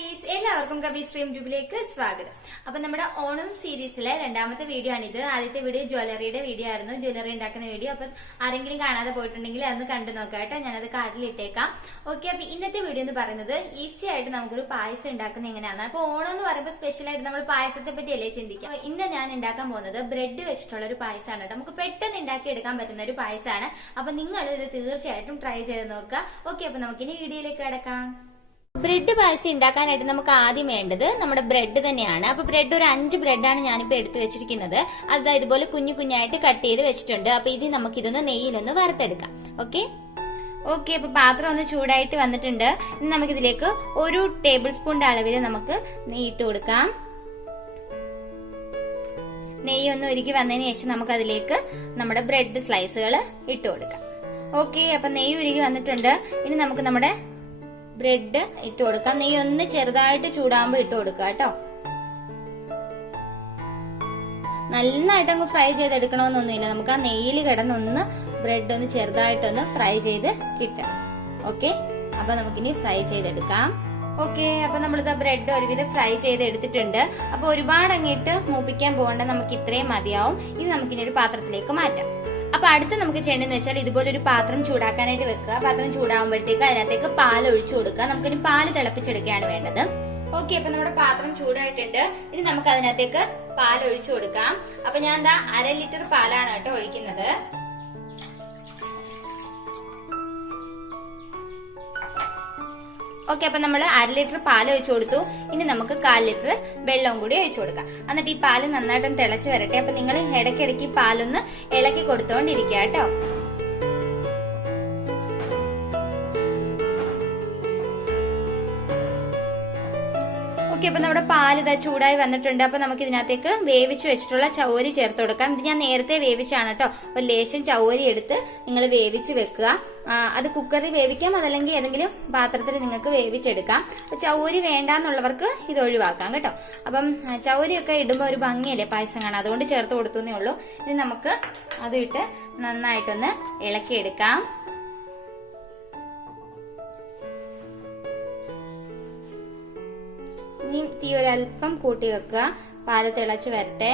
Guys, എല്ലാവർക്കും കബി stream ട്യൂബിലേക്ക് സ്വാഗതം. അപ്പൊ നമ്മുടെ ഓണം സീരീസിലെ രണ്ടാമത്തെ വീഡിയോ ആണിത്. ആദ്യത്തെ വീഡിയോ ജ്വല്ലറിയുടെ വീഡിയോ ആയിരുന്നു, ജ്വല്ലറി ഉണ്ടാക്കുന്ന വീഡിയോ. അപ്പൊ ആരെങ്കിലും കാണാതെ പോയിട്ടുണ്ടെങ്കിൽ അതൊന്ന് കണ്ടു നോക്കാം കേട്ടോ, ഞാനത് കാർഡിൽ ഇട്ടേക്കാം. ഓക്കെ, അപ്പൊ ഇന്നത്തെ വീഡിയോ എന്ന് പറയുന്നത് ഈസി ആയിട്ട് നമുക്കൊരു പായസം ഉണ്ടാക്കുന്ന എങ്ങനെയാണ്. അപ്പൊ ഓണം എന്ന് പറയുമ്പോൾ സ്പെഷ്യൽ ആയിട്ട് നമ്മൾ പായസത്തെ പറ്റി അല്ലേ ചിന്തിക്കാം. ഇന്ന് ഞാൻ ഉണ്ടാക്കാൻ പോകുന്നത് ബ്രെഡ് വെച്ചിട്ടുള്ള ഒരു പായസമാണ് കേട്ടോ. നമുക്ക് പെട്ടെന്ന് ഉണ്ടാക്കി എടുക്കാൻ പറ്റുന്ന ഒരു പായസമാണ്. അപ്പൊ നിങ്ങൾ ഇത് തീർച്ചയായിട്ടും ട്രൈ ചെയ്ത് നോക്കുക. ഓക്കെ, അപ്പൊ നമുക്കിനി വീഡിയോയിലേക്ക് കിടക്കാം. ബ്രെഡ് പായസം ഉണ്ടാക്കാനായിട്ട് നമുക്ക് ആദ്യം വേണ്ടത് നമ്മുടെ ബ്രെഡ് തന്നെയാണ്. അപ്പൊ ബ്രെഡ് ഒരു 5 ബ്രെഡാണ് ഞാനിപ്പോ എടുത്തു വെച്ചിരിക്കുന്നത്. അത് ഇതുപോലെ കുഞ്ഞു കുഞ്ഞായിട്ട് കട്ട് ചെയ്ത് വെച്ചിട്ടുണ്ട്. അപ്പൊ ഇത് നമുക്കിതൊന്ന് നെയ്യിലൊന്ന് വറുത്തെടുക്കാം. ഓക്കെ, അപ്പൊ പാത്രം ഒന്ന് ചൂടായിട്ട് വന്നിട്ടുണ്ട്. ഇനി നമുക്കിതിലേക്ക് 1 ടേബിൾ സ്പൂണിന്റെ അളവിൽ നമുക്ക് നെയ്യ് ഇട്ട് കൊടുക്കാം. നെയ്യ് ഒന്ന് ഉരുക്കി വന്നതിന് ശേഷം നമുക്ക് അതിലേക്ക് നമ്മുടെ ബ്രെഡ് സ്ലൈസുകൾ ഇട്ട് കൊടുക്കാം. ഓക്കെ, അപ്പൊ നെയ്യ് ഉരുക്കി വന്നിട്ടുണ്ട്. ഇനി നമുക്ക് നമ്മുടെ ബ്രെഡ് ഇട്ട് കൊടുക്കാം. നെയ്യ് ഒന്ന് ചെറുതായിട്ട് ചൂടാകുമ്പോ ഇട്ട് കൊടുക്കുക കേട്ടോ. നന്നായിട്ട് അങ്ങ് ഫ്രൈ ചെയ്തെടുക്കണമെന്നൊന്നുമില്ല, നമുക്ക് ആ നെയ്യിൽ കിടന്നൊന്ന് ബ്രെഡ് ഒന്ന് ചെറുതായിട്ടൊന്ന് ഫ്രൈ ചെയ്ത് കിട്ടണം. ഓക്കെ, അപ്പൊ നമുക്കിനി ഫ്രൈ ചെയ്തെടുക്കാം. ഓക്കെ, അപ്പൊ നമ്മളിത് ബ്രെഡ് ഒരുവിധം ഫ്രൈ ചെയ്ത് എടുത്തിട്ടുണ്ട്. അപ്പൊ ഒരുപാട് അങ്ങിട്ട് മൂപ്പിക്കാൻ പോകണ്ട, നമുക്ക് ഇത്രയും മതിയാവും. ഇത് നമുക്കിനി ഒരു പാത്രത്തിലേക്ക് മാറ്റാം. അപ്പൊ അടുത്ത് നമുക്ക് ചെയ്യേണ്ടതെന്ന് വെച്ചാൽ ഇതുപോലെ ഒരു പാത്രം ചൂടാക്കാനായിട്ട് വെക്കുക. പാത്രം ചൂടാകുമ്പോഴത്തേക്ക് അതിനകത്തേക്ക് പാൽ ഒഴിച്ചു കൊടുക്കുക. നമുക്കിനി പാല് തിളപ്പിച്ചെടുക്കുകയാണ് വേണ്ടത്. ഓക്കെ, അപ്പൊ നമ്മുടെ പാത്രം ചൂടായിട്ടുണ്ട്. ഇനി നമുക്ക് അതിനകത്തേക്ക് പാൽ ഒഴിച്ചു കൊടുക്കാം. അപ്പൊ ഞാൻ എന്താ 1/2 ലിറ്റർ പാലാണ് കേട്ടോ ഒഴിക്കുന്നത്. ഓക്കെ, അപ്പൊ നമ്മൾ 1/2 ലിറ്റർ പാൽ ഒഴിച്ചു കൊടുത്തു. ഇനി നമുക്ക് 1/4 ലിറ്റർ വെള്ളവും കൂടി ഒഴിച്ചു കൊടുക്കാം. എന്നിട്ട് ഈ പാല് നന്നായിട്ടും തിളച്ച് വരട്ടെ. അപ്പൊ നിങ്ങൾ ഇടയ്ക്കിടയ്ക്ക് ഈ പാലൊന്ന് ഇളക്കി കൊടുത്തോണ്ടിരിക്കുക കേട്ടോ. ഓക്കെ, അപ്പൊ നമ്മുടെ പാല് ഇതാ ചൂടായി വന്നിട്ടുണ്ട്. അപ്പൊ നമുക്ക് ഇതിനകത്തേക്ക് വേവിച്ച് വെച്ചിട്ടുള്ള ചൗവരി ചേർത്ത് കൊടുക്കാം. ഇത് ഞാൻ നേരത്തെ വേവിച്ചാണ് കേട്ടോ. അപ്പൊ ലേശം ചൗവരി എടുത്ത് നിങ്ങൾ വേവിച്ച് വെക്കുക. അത് കുക്കറിൽ വേവിക്കാം, അതല്ലെങ്കിൽ ഏതെങ്കിലും പാത്രത്തിൽ നിങ്ങൾക്ക് വേവിച്ചെടുക്കാം. അപ്പൊ ചൗവരി വേണ്ടാന്നുള്ളവർക്ക് ഇത് ഒഴിവാക്കാം കേട്ടോ. അപ്പം ചൗവരിയൊക്കെ ഇടുമ്പോൾ ഒരു ഭംഗിയല്ലേ പായസം കാണാം, അതുകൊണ്ട് ചേർത്ത് കൊടുത്തേ ഉള്ളൂ. ഇനി നമുക്ക് അത് ഇട്ട് നന്നായിട്ടൊന്ന് ഇളക്കിയെടുക്കാം. ഇനി തീ ഒരല്പം കൂട്ടി വെക്കുക, പാല് തിളച്ച് വരട്ടെ.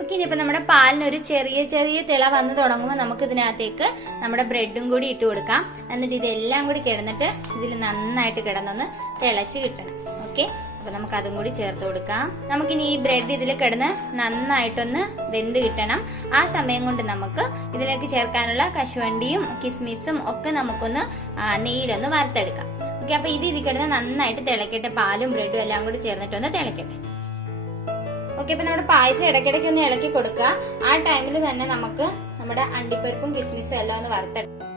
ഓക്കെ, ഇനിയിപ്പോ നമ്മുടെ പാലിന് ഒരു ചെറിയ തിള വന്ന് തുടങ്ങുമ്പോൾ നമുക്ക് ഇതിനകത്തേക്ക് നമ്മുടെ ബ്രെഡും കൂടി ഇട്ട് കൊടുക്കാം. എന്നിട്ട് ഇതെല്ലാം കൂടി കിടന്നിട്ട് ഇതിൽ നന്നായിട്ട് കിടന്നൊന്ന് തിളച്ച് കിട്ടണം. ഓക്കെ, അപ്പൊ നമുക്ക് അതും കൂടി ചേർത്ത് കൊടുക്കാം. നമുക്കിനി ഈ ബ്രെഡ് ഇതിൽ കിടന്ന് നന്നായിട്ടൊന്ന് വെന്ത് കിട്ടണം. ആ സമയം കൊണ്ട് നമുക്ക് ഇതിലേക്ക് ചേർക്കാനുള്ള കശുവണ്ടിയും കിസ്മിസും ഒക്കെ നമുക്കൊന്ന് നെയ്യിലൊന്ന് വറുത്തെടുക്കാം. ഓക്കെ, അപ്പൊ ഇത് കിടന്ന് നന്നായിട്ട് തിളക്കട്ടെ. പാലും ബ്രെഡും എല്ലാം കൂടി ചേർന്നിട്ടൊന്ന് തിളക്കട്ടെ. ഓക്കെ, അപ്പൊ നമ്മുടെ പായസം ഇടയ്ക്കിടയ്ക്ക് ഒന്ന് ഇളക്കി കൊടുക്കുക. ആ ടൈമിൽ തന്നെ നമുക്ക് നമ്മുടെ അണ്ടിപ്പരിപ്പും കിസ്മിസും എല്ലാം ഒന്ന് വറുത്തെടുക്കാം.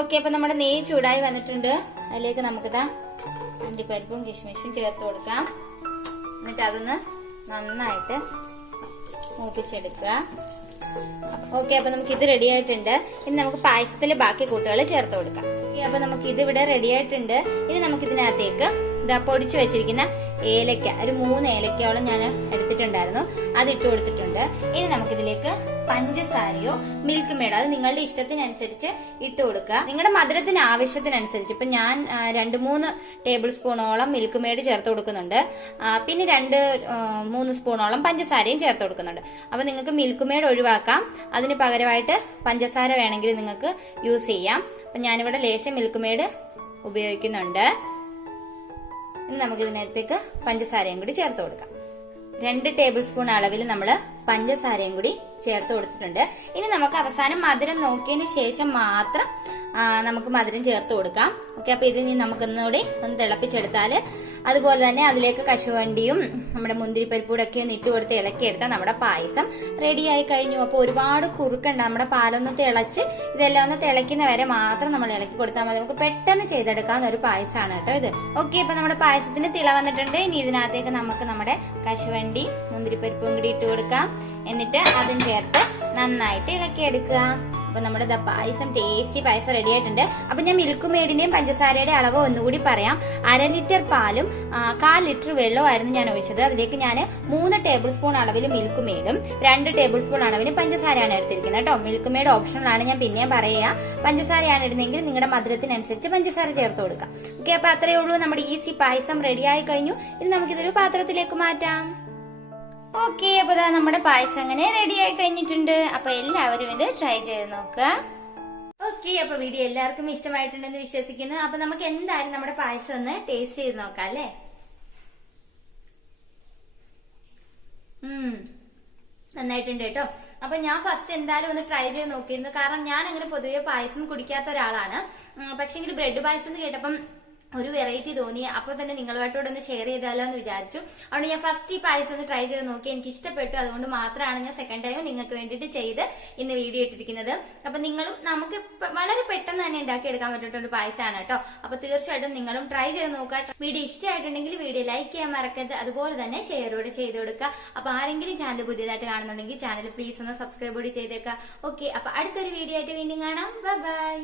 ഓക്കെ, അപ്പൊ നമ്മുടെ നെയ്യ് ചൂടായി വന്നിട്ടുണ്ട്. അതിലേക്ക് നമുക്കിതാ അണ്ടിപ്പരിപ്പും കിസ്മിസും ചേർത്ത് കൊടുക്കാം. എന്നിട്ട് അതൊന്ന് നന്നായിട്ട് മൂപ്പിച്ചെടുക്കുക. ഓക്കെ, അപ്പൊ നമുക്ക് ഇത് റെഡി ആയിട്ടുണ്ട്. ഇനി നമുക്ക് പായസത്തിലെ ബാക്കി കൂട്ടുകൾ ചേർത്ത് കൊടുക്കാം. അപ്പൊ നമുക്ക് ഇത് ഇവിടെ റെഡി ആയിട്ടുണ്ട്. ഇനി നമുക്ക് ഇതിനകത്തേക്ക് ഇതാ പൊടിച്ചു വെച്ചിരിക്കുന്ന ഏലക്ക, ഒരു 3 ഏലക്കയോളം ഞാൻ എടുത്തിട്ടുണ്ടായിരുന്നു, അത് ഇട്ട് കൊടുത്തിട്ടുണ്ട്. ഇനി നമുക്കിതിലേക്ക് പഞ്ചസാരയോ മിൽക്ക് മെയ്ഡോ, അത് നിങ്ങളുടെ ഇഷ്ടത്തിനനുസരിച്ച് ഇട്ട് കൊടുക്കുക. നിങ്ങളുടെ മധുരത്തിന് ആവശ്യത്തിനനുസരിച്ച്. ഇപ്പൊ ഞാൻ 2-3 ടേബിൾ സ്പൂണോളം മിൽക്ക് മെയ്ഡ് ചേർത്ത് കൊടുക്കുന്നുണ്ട്. പിന്നെ 2-3 സ്പൂണോളം പഞ്ചസാരയും ചേർത്ത് കൊടുക്കുന്നുണ്ട്. അപ്പൊ നിങ്ങൾക്ക് മിൽക്ക് മെയ്ഡ് ഒഴിവാക്കാം, അതിന് പകരമായിട്ട് പഞ്ചസാര വേണമെങ്കിൽ നിങ്ങൾക്ക് യൂസ് ചെയ്യാം. അപ്പൊ ഞാനിവിടെ ലേശം മിൽക്ക് മെയ്ഡ് ഉപയോഗിക്കുന്നുണ്ട്. ഇനി നമുക്ക് ഇതിനകത്തേക്ക് പഞ്ചസാരയും കൂടി ചേർത്ത് കൊടുക്കാം. 2 ടേബിൾ സ്പൂൺ അളവിൽ നമ്മൾ പഞ്ചസാരയും കൂടി ചേർത്ത് കൊടുത്തിട്ടുണ്ട്. ഇനി നമുക്ക് അവസാനം മധുരം നോക്കിയതിന് ശേഷം മാത്രം നമുക്ക് മധുരം ചേർത്ത് കൊടുക്കാം. ഓക്കെ, അപ്പൊ ഇത് നമുക്കൊന്നുകൂടി ഒന്ന് തിളപ്പിച്ചെടുത്താല്, അതുപോലെ തന്നെ അതിലേക്ക് കശുവണ്ടിയും നമ്മുടെ മുന്തിരിപ്പരിപ്പൂടെ ഒക്കെ ഒന്ന് ഇട്ട് കൊടുത്ത് ഇളക്കിയെടുത്താൽ നമ്മുടെ പായസം റെഡിയായി കഴിഞ്ഞു. അപ്പൊ ഒരുപാട് കുറുക്കണ്ട, നമ്മുടെ പാലൊന്ന് തിളച്ച് ഇതെല്ലാം ഒന്ന് തിളയ്ക്കുന്ന വരെ മാത്രം നമ്മൾ ഇളക്കി കൊടുത്താൽ മതി. നമുക്ക് പെട്ടെന്ന് ചെയ്തെടുക്കാവുന്ന ഒരു പായസമാണ് കേട്ടോ ഇത്. ഓക്കെ, അപ്പൊ നമ്മുടെ പായസത്തിന് തിള വന്നിട്ടുണ്ട്. ഇനി ഇതിനകത്തേക്ക് നമുക്ക് നമ്മുടെ കശുവണ്ടി മുന്തിരിപ്പരിപ്പും കൂടി ഇട്ട് കൊടുക്കാം. എന്നിട്ട് അതും ചേർത്ത് നന്നായിട്ട് ഇളക്കിയെടുക്കുക. അപ്പൊ നമ്മുടെ പായസം ടേസ്റ്റി പായസം റെഡി ആയിട്ടുണ്ട്. അപ്പൊ ഞാൻ മിൽക്ക് മെയ്ഡിന്റെയും പഞ്ചസാരയുടെ അളവ് ഒന്നുകൂടി പറയാം. 1/2 ലിറ്റർ പാലും 1/4 ലിറ്റർ വെള്ളമായിരുന്നു ഞാൻ ഒഴിച്ചത്. അതിലേക്ക് ഞാൻ 3 ടേബിൾ സ്പൂൺ അളവിൽ മിൽക്ക് മെയ്ഡും 2 ടേബിൾ സ്പൂൺ അളവിൽ പഞ്ചസാരയാണ് എടുത്തിരിക്കുന്നത് കേട്ടോ. മിൽക്ക് മെയ്ഡ് ഓപ്ഷണൽ ആണ്, ഞാൻ പിന്നെയും പറയാ. പഞ്ചസാരയാണ് ഇടുന്നെങ്കിൽ നിങ്ങളുടെ മധുരത്തിനനുസരിച്ച് പഞ്ചസാര ചേർത്ത് കൊടുക്കാം. ഓക്കെ, അപ്പൊ അത്രയേ ഉള്ളൂ. നമ്മുടെ ഈസി പായസം റെഡി ആയി കഴിഞ്ഞു. ഇനി നമുക്കിതൊരു പാത്രത്തിലേക്ക് മാറ്റാം. ഓക്കെ, അപ്പൊ നമ്മുടെ പായസം അങ്ങനെ റെഡി ആയി കഴിഞ്ഞിട്ടുണ്ട്. അപ്പൊ എല്ലാവരും ഇത് ട്രൈ ചെയ്ത് നോക്കുക. ഓക്കെ, അപ്പൊ വീഡിയോ എല്ലാവർക്കും ഇഷ്ടമായിട്ടുണ്ടെന്ന് വിശ്വസിക്കുന്നു. അപ്പൊ നമുക്ക് എന്തായാലും നമ്മുടെ പായസം ഒന്ന് ടേസ്റ്റ് ചെയ്ത് നോക്കാം അല്ലേ. നന്നായിട്ടുണ്ട് കേട്ടോ. അപ്പൊ ഞാൻ ഫസ്റ്റ് എന്തായാലും ഒന്ന് ട്രൈ ചെയ്ത് നോക്കിയിരുന്നു. കാരണം ഞാൻ അങ്ങനെ പൊതുവെ പായസം കുടിക്കാത്ത ഒരാളാണ്. പക്ഷെങ്കിൽ ബ്രെഡ് പായസം എന്ന് കേട്ടപ്പം ഒരു വെറൈറ്റി തോന്നി. അപ്പൊ തന്നെ നിങ്ങളുമായിട്ടൂടെ ഒന്ന് ഷെയർ ചെയ്താലോ എന്ന് വിചാരിച്ചു. അതുകൊണ്ട് ഞാൻ ഫസ്റ്റ് ഈ പായസം ഒന്ന് ട്രൈ ചെയ്ത് നോക്കി. എനിക്ക് ഇഷ്ടപ്പെട്ടു. അതുകൊണ്ട് മാത്രമാണ് ഞാൻ സെക്കൻഡ് ടൈം നിങ്ങൾക്ക് വേണ്ടിയിട്ട് ചെയ്ത് ഇന്ന് വീഡിയോ ഇട്ടിരിക്കുന്നത്. അപ്പൊ നിങ്ങളും നമുക്ക് വളരെ പെട്ടെന്ന് തന്നെ ഉണ്ടാക്കിയെടുക്കാൻ പറ്റുന്ന ഒരു പായസമാണ് കേട്ടോ. അപ്പൊ തീർച്ചയായിട്ടും നിങ്ങളും ട്രൈ ചെയ്ത് നോക്കുക. വീഡിയോ ഇഷ്ടമായിട്ടുണ്ടെങ്കിൽ വീഡിയോ ലൈക്ക് ചെയ്യാൻ മറക്കരുത്. അതുപോലെ തന്നെ ഷെയറോടെ ചെയ്ത് കൊടുക്കുക. അപ്പൊ ആരെങ്കിലും ചാനൽ പുതിയതായിട്ട് കാണുന്നുണ്ടെങ്കിൽ ചാനൽ പ്ലീസ് ഒന്ന് സബ്സ്ക്രൈബ് കൂടി ചെയ്തേക്കുക. ഓക്കെ, അപ്പൊ അടുത്തൊരു വീഡിയോ ആയിട്ട് വീണ്ടും കാണാം. Bye bye.